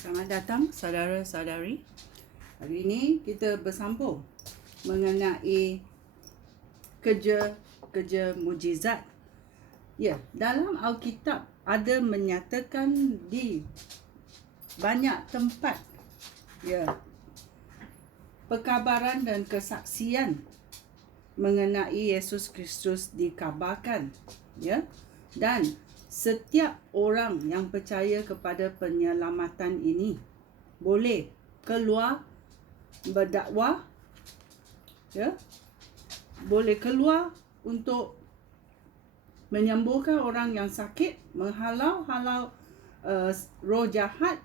Selamat datang saudara-saudari. Hari ini kita bersambung mengenai kerja mujizat. Ya, dalam Alkitab ada menyatakan di banyak tempat perkabaran dan kesaksian mengenai Yesus Kristus dikabarkan, dan setiap orang yang percaya kepada penyelamatan ini boleh keluar berdakwah, boleh keluar untuk menyembuhkan orang yang sakit, menghalau roh jahat,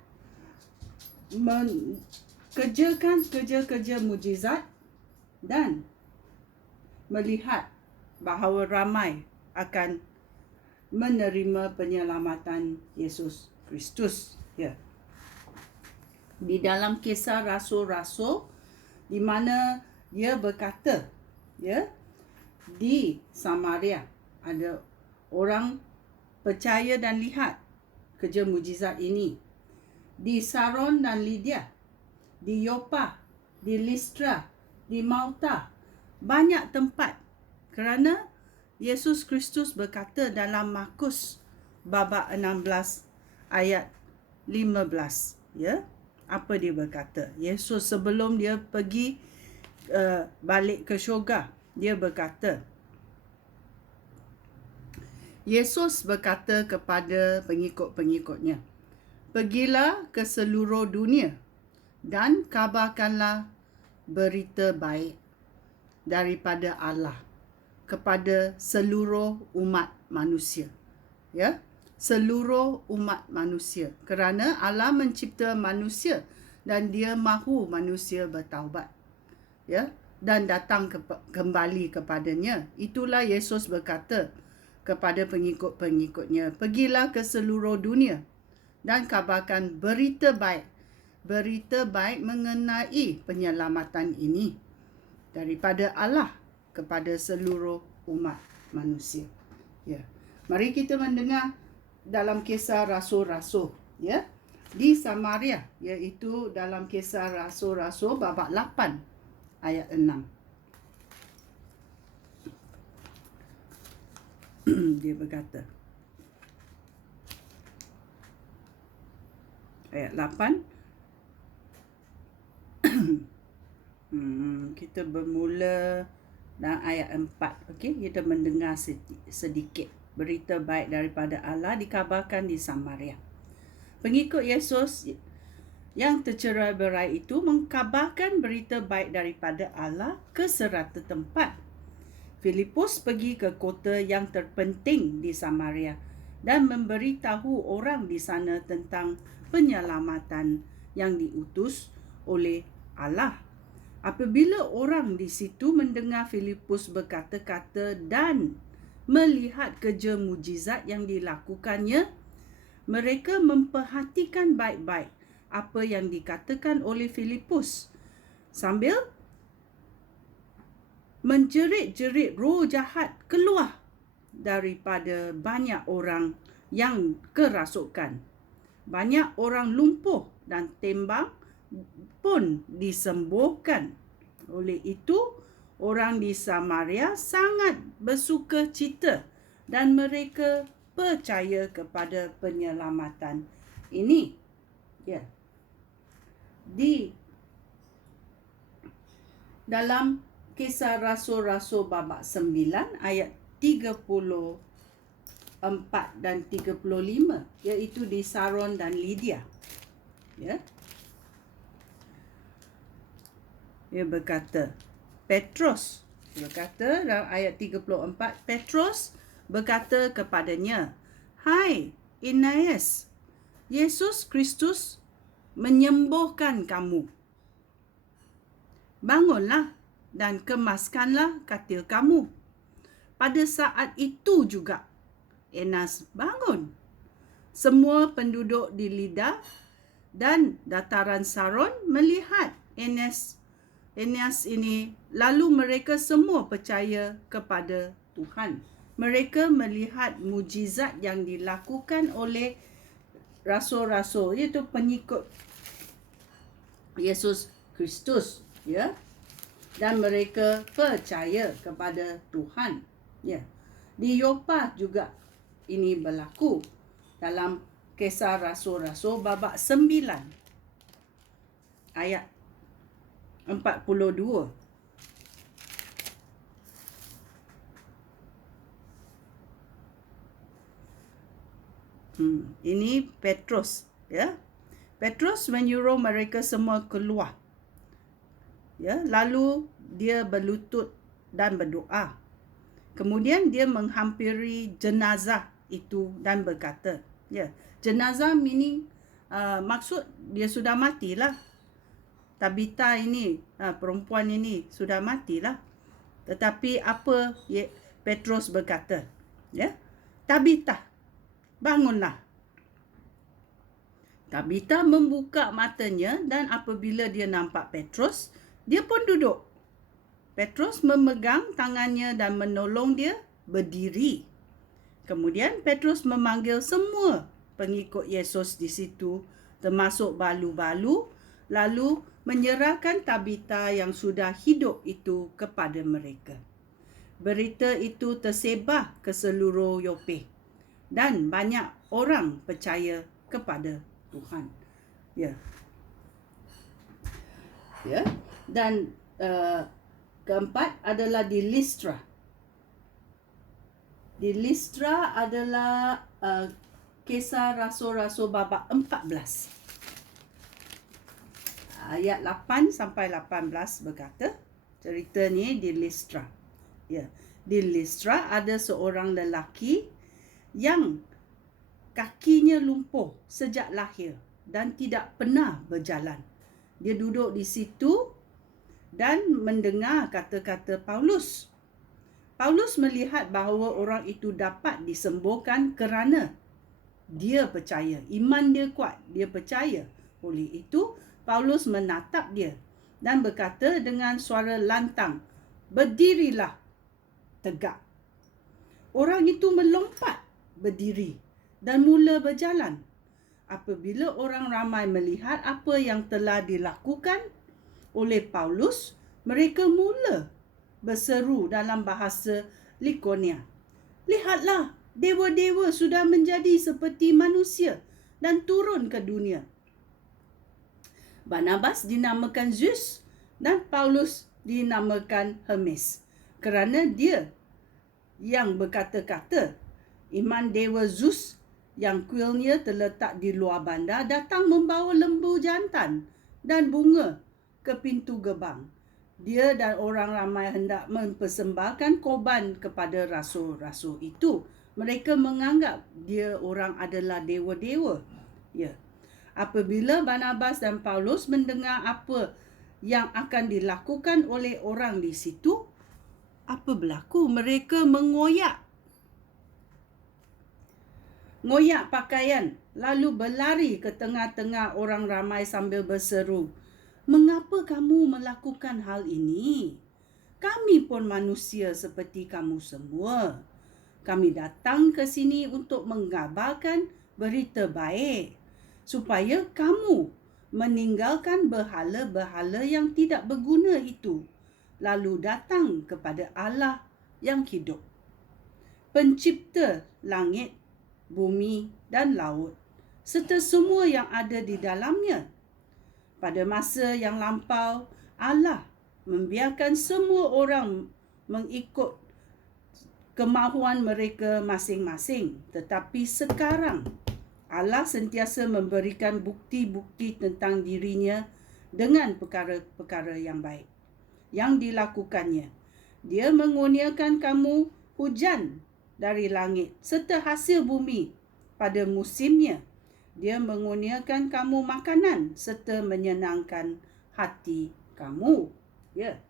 mengerjakan kerja-kerja mujizat dan melihat bahawa ramai akan menerima penyelamatan Yesus Kristus. Di dalam Kisah Rasul-Rasul, di mana dia berkata, di Samaria ada orang percaya dan lihat kerja mujizat ini. Di Saron dan Lydia, di Yopa, di Listra, di Malta, banyak tempat, kerana Yesus Kristus berkata dalam Markus bab 16 ayat 15, apa dia berkata? Yesus sebelum dia pergi balik ke syurga, dia berkata, Yesus berkata kepada pengikut-pengikutnya, "Pergilah ke seluruh dunia dan kabarkanlah berita baik daripada Allah kepada seluruh umat manusia." Seluruh umat manusia, kerana Allah mencipta manusia dan dia mahu manusia bertaubat, dan datang kembali kepadanya. Itulah Yesus berkata kepada pengikut-pengikutnya, "Pergilah ke seluruh dunia dan kabarkan berita baik mengenai penyelamatan ini daripada Allah kepada seluruh umat manusia." Mari kita mendengar dalam Kisah Rasul-Rasul, di Samaria, iaitu dalam Kisah Rasul-Rasul bab 8 ayat 6. Dia berkata, ayat 8, kita bermula dan ayat 4. Kita mendengar sedikit. Berita baik daripada Allah dikabarkan di Samaria. Pengikut Yesus yang tercerai-berai itu mengkabarkan berita baik daripada Allah ke serata tempat. Filipus pergi ke kota yang terpenting di Samaria dan memberitahu orang di sana tentang penyelamatan yang diutus oleh Allah. Apabila orang di situ mendengar Filipus berkata-kata dan melihat kerja mujizat yang dilakukannya, mereka memperhatikan baik-baik apa yang dikatakan oleh Filipus, sambil menjerit-jerit roh jahat keluar daripada banyak orang yang kerasukan. Banyak orang lumpuh dan tembang pun disembuhkan. Oleh itu, orang di Samaria sangat bersukacita dan mereka percaya kepada penyelamatan ini. Di dalam Kisah Rasul-Rasul bab 9 ayat 34 dan 35, iaitu di Saron dan Lydia. Dia berkata, Petrus berkata dalam ayat 34, Petrus berkata kepadanya, "Hai Eneas, Yesus Kristus menyembuhkan kamu. Bangunlah dan kemaskanlah katil kamu." Pada saat itu juga Eneas bangun. Semua penduduk di Lida dan dataran Saron melihat Eneas ini, lalu mereka semua percaya kepada Tuhan. Mereka melihat mujizat yang dilakukan oleh rasul-rasul, iaitu pengikut Yesus Kristus, ya. Dan mereka percaya kepada Tuhan, ya. Di Yopa juga ini berlaku dalam Kisah Rasul-Rasul babak 9 ayat 42. Ini Petrus, ya. Petrus menyuruh mereka semua keluar, ya. Lalu dia berlutut dan berdoa. Kemudian dia menghampiri jenazah itu dan berkata, ya, jenazah meaning maksud dia sudah matilah. Tabita ini, perempuan ini sudah matilah. Tetapi apa Petrus berkata, ya, Tabita, bangunlah. Tabita membuka matanya dan apabila dia nampak Petrus, dia pun duduk. Petrus memegang tangannya dan menolong dia berdiri. Kemudian Petrus memanggil semua pengikut Yesus di situ, termasuk balu-balu, lalu menyerahkan Tabita yang sudah hidup itu kepada mereka. Berita itu tersebar ke seluruh Yope dan banyak orang percaya kepada Tuhan. Ya. Ya. Dan keempat adalah di Listra. Di Listra adalah Kisah Rasul-Rasul babak 14. Ayat 8 sampai 18 berkata, cerita ni di Listra. Ya. Di Listra ada seorang lelaki yang kakinya lumpuh sejak lahir dan tidak pernah berjalan. Dia duduk di situ dan mendengar kata-kata Paulus. Paulus melihat bahawa orang itu dapat disembuhkan kerana dia percaya. Iman dia kuat, dia percaya. Oleh itu, Paulus menatap dia dan berkata dengan suara lantang, "Berdirilah tegak." Orang itu melompat berdiri dan mula berjalan. Apabila orang ramai melihat apa yang telah dilakukan oleh Paulus, mereka mula berseru dalam bahasa Likonia, "Lihatlah, dewa-dewa sudah menjadi seperti manusia dan turun ke dunia." Barnabas dinamakan Zeus dan Paulus dinamakan Hermes kerana dia yang berkata-kata, iman dewa Zeus yang kuilnya terletak di luar bandar datang membawa lembu jantan dan bunga ke pintu gerbang. Dia dan orang ramai hendak mempersembahkan korban kepada rasul-rasul itu. Mereka menganggap dia orang adalah dewa-dewa. Ya. Apabila Barnabas dan Paulus mendengar apa yang akan dilakukan oleh orang di situ, apa berlaku? Mereka mengoyak pakaian, lalu berlari ke tengah-tengah orang ramai sambil berseru, "Mengapa kamu melakukan hal ini? Kami pun manusia seperti kamu semua. Kami datang ke sini untuk mengabarkan berita baik, supaya kamu meninggalkan berhala-berhala yang tidak berguna itu, lalu datang kepada Allah yang hidup, pencipta langit, bumi dan laut, serta semua yang ada di dalamnya. Pada masa yang lampau, Allah membiarkan semua orang mengikut kemahuan mereka masing-masing. Tetapi sekarang, Allah sentiasa memberikan bukti-bukti tentang dirinya dengan perkara-perkara yang baik yang dilakukannya. Dia mengurniakan kamu hujan dari langit serta hasil bumi pada musimnya. Dia mengurniakan kamu makanan serta menyenangkan hati kamu. Ya.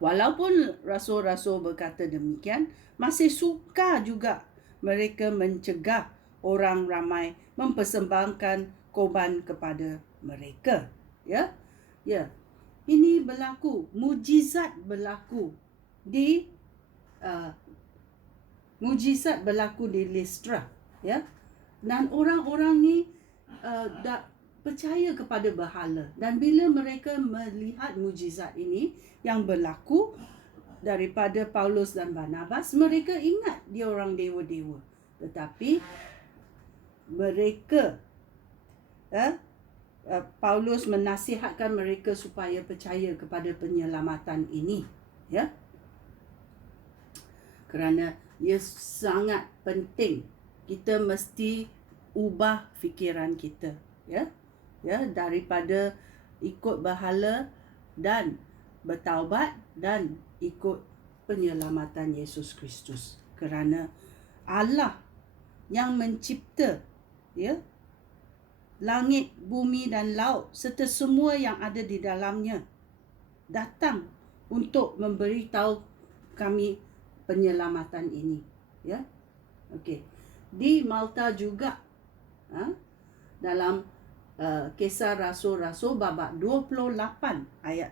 Walaupun rasul-rasul berkata demikian, masih suka juga mereka mencegah orang ramai mempersembahkan korban kepada mereka. Ya. Ya. Ini berlaku, mujizat berlaku di Listra, ya. Dan orang-orang ni dah percaya kepada berhala. Dan bila mereka melihat mujizat ini yang berlaku daripada Paulus dan Barnabas, mereka ingat dia orang dewa-dewa. Tetapi mereka Paulus menasihatkan mereka supaya percaya kepada penyelamatan ini, ya. Kerana ia sangat penting, kita mesti ubah fikiran kita, ya. Ya, daripada ikut berhala dan bertaubat dan ikut penyelamatan Yesus Kristus. Kerana Allah yang mencipta, ya, langit, bumi dan laut serta semua yang ada di dalamnya datang untuk memberitahu kami penyelamatan ini, ya. Okey. Di Malta juga dalam Kisah Rasul-Rasul babak 28 ayat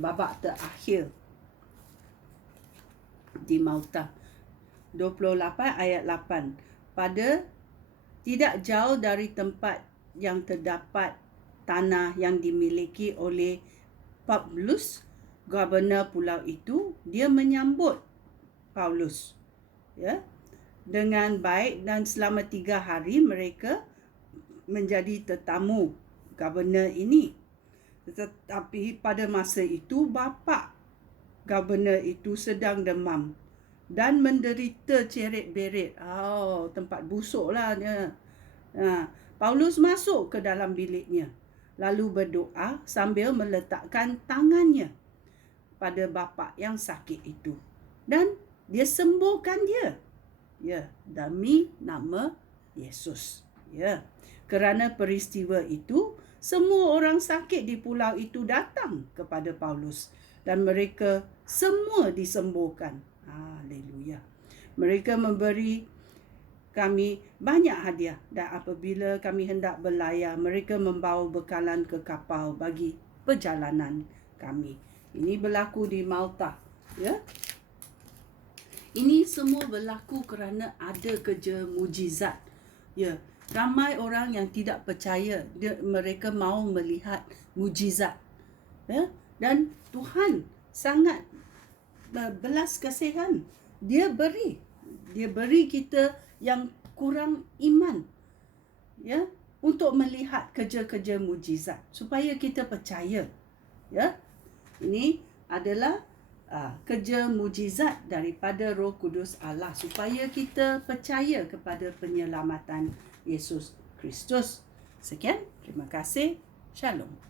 babak terakhir di Malta 28 ayat 8, pada tidak jauh dari tempat yang terdapat tanah yang dimiliki oleh Publius, gubernur pulau itu, dia menyambut Paulus, ya, dengan baik, dan selama 3 hari mereka menjadi tetamu gubernur ini. Tetapi pada masa itu bapa gubernur itu sedang demam dan menderita ceret-beret. Tempat busuklah dia. Paulus masuk ke dalam biliknya, lalu berdoa sambil meletakkan tangannya pada bapa yang sakit itu, dan dia sembuhkan dia, ya, demi nama Yesus, ya. Kerana peristiwa itu, semua orang sakit di pulau itu datang kepada Paulus dan mereka semua disembuhkan. Haleluya. Mereka memberi kami banyak hadiah, dan apabila kami hendak berlayar, mereka membawa bekalan ke kapal bagi perjalanan kami. Ini berlaku di Malta, ya. Ini semua berlaku kerana ada kerja mujizat, ya. Ramai orang yang tidak percaya, mereka mahu melihat mujizat, ya. Dan Tuhan sangat belas kasihan. Dia beri kita yang kurang iman, ya, untuk melihat kerja-kerja mujizat supaya kita percaya, ya. Ini adalah kerja mujizat daripada Roh Kudus Allah supaya kita percaya kepada penyelamatan Yesus Kristus. Sekian, terima kasih. Shalom.